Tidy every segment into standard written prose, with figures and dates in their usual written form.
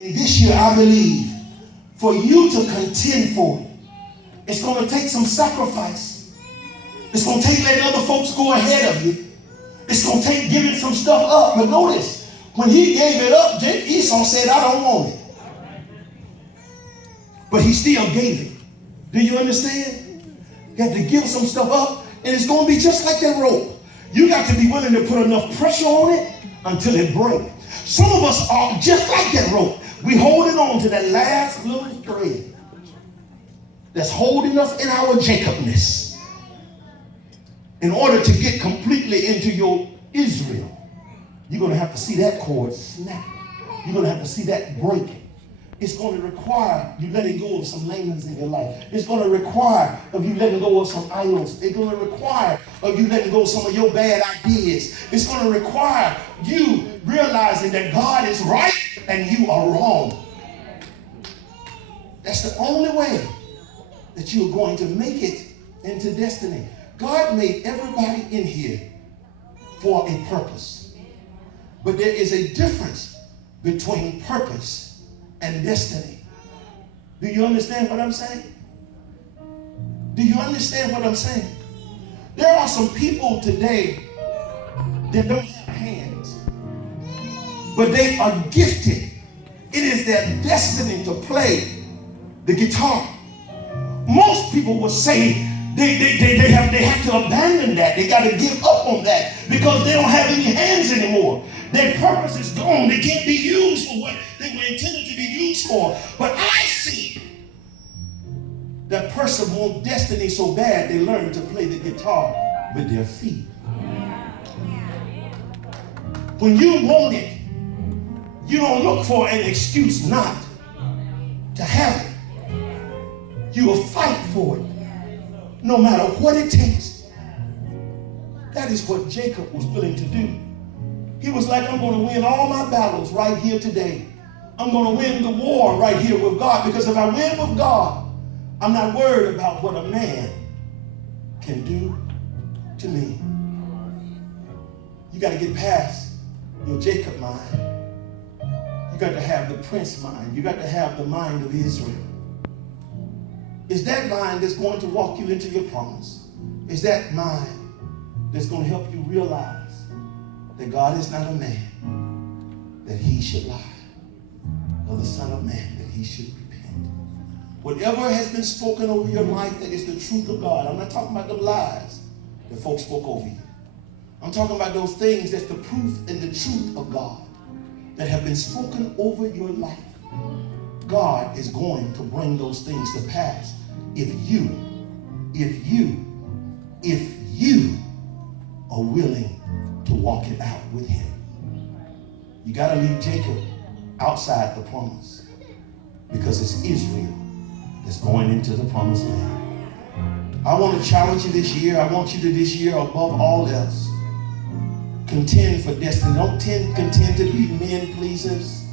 This year, I believe, for you to contend for it, it's going to take some sacrifice. It's going to take letting other folks go ahead of you. It's going to take giving some stuff up. But notice, when he gave it up, Esau said, I don't want it. But he still gave it. Do you understand? You have to give some stuff up, and it's going to be just like that rope. You got to be willing to put enough pressure on it until it breaks. Some of us are just like that rope. We're holding on to that last little thread that's holding us in our Jacobness in order to get completely into your Israel. You're going to have to see that cord snap. You're going to have to see that break. It's going to require you letting go of some layman's in your life. It's going to require of you letting go of some idols. It's going to require of you letting go of some of your bad ideas. It's going to require you realizing that God is right and you are wrong. That's the only way that you're going to make it into destiny. God made everybody in here for a purpose. But there is a difference between purpose and destiny. Do you understand what I'm saying? Do you understand what I'm saying? There are some people today that don't have hands, but they are gifted. It is their destiny to play the guitar. Most people will say they have to abandon that. They got to give up on that because they don't have any hands anymore. Their purpose is gone. They can't be used for what they were intended to be used for. But I see that person want destiny so bad they learn to play the guitar with their feet. When you want it, you don't look for an excuse not to have it. You will fight for it, no matter what it takes. That is what Jacob was willing to do. He was like, I'm going to win all my battles right here today. I'm going to win the war right here with God, because if I win with God, I'm not worried about what a man can do to me. You got to get past your Jacob mind. You got to have the prince mind. You got to have the mind of Israel. It's that mind that's going to walk you into your promise. It's that mind that's going to help you realize that God is not a man that he should lie, or the son of man that he should repent. Whatever has been spoken over your life that is the truth of God, I'm not talking about the lies that folks spoke over you. I'm talking about those things that's the proof and the truth of God that have been spoken over your life. God is going to bring those things to pass if you are willing to walk it out with him. You got to leave Jacob outside the promise, because it's Israel that's going into the promised land. I want to challenge you this year. I want you to this year, above all else, contend for destiny. Don't contend to be men pleasers.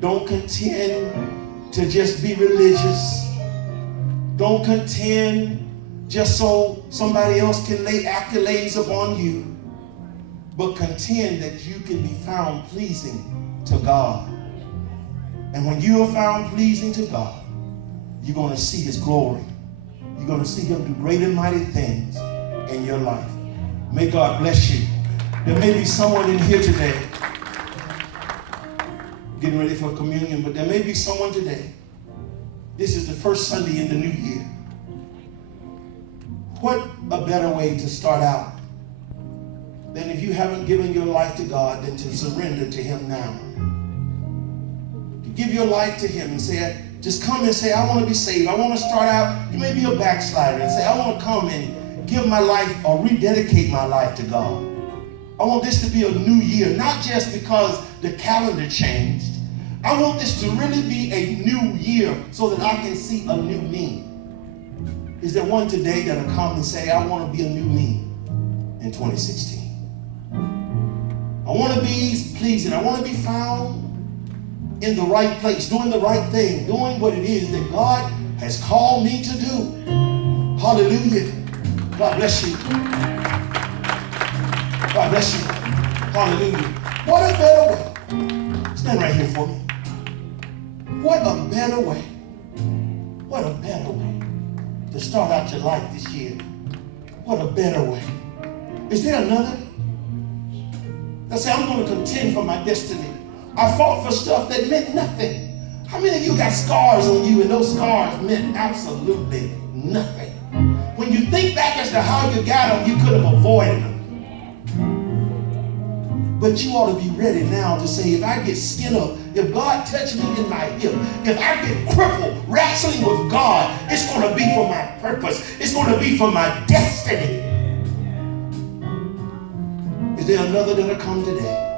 Don't contend to just be religious. Don't contend just so somebody else can lay accolades upon you. But contend that you can be found pleasing to God. And when you are found pleasing to God, you're going to see his glory. You're going to see him do great and mighty things in your life. May God bless you. There may be someone in here today getting ready for communion, but there may be someone today. This is the first Sunday in the new year. What a better way to start out than, if you haven't given your life to God, than to surrender to him now. To give your life to him and say, just come and say, I want to be saved. I want to start out. You may be a backslider and say, I want to come and give my life or rededicate my life to God. I want this to be a new year, not just because the calendar changed. I want this to really be a new year so that I can see a new me. Is there one today that'll come and say, I want to be a new me in 2016? I want to be pleasing. I want to be found in the right place, doing the right thing, doing what it is that God has called me to do. Hallelujah. God bless you. God bless you. Hallelujah. What a better way. Stand right here for me. What a better way. What a better way to start out your life this year. What a better way. Is there another? Let's say, I'm going to contend for my destiny. I fought for stuff that meant nothing. How many of you got scars on you and those scars meant absolutely nothing? When you think back as to how you got them, you could have avoided them. But you ought to be ready now to say, if I get skin up, if God touched me in my hip, if I get crippled wrestling with God, it's going to be for my purpose. It's going to be for my destiny. Is there another that'll come today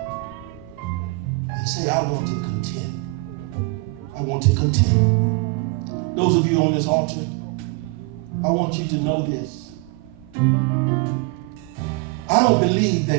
and say, I want to contend. I want to contend. Those of you on this altar, I want you to know this. I don't believe that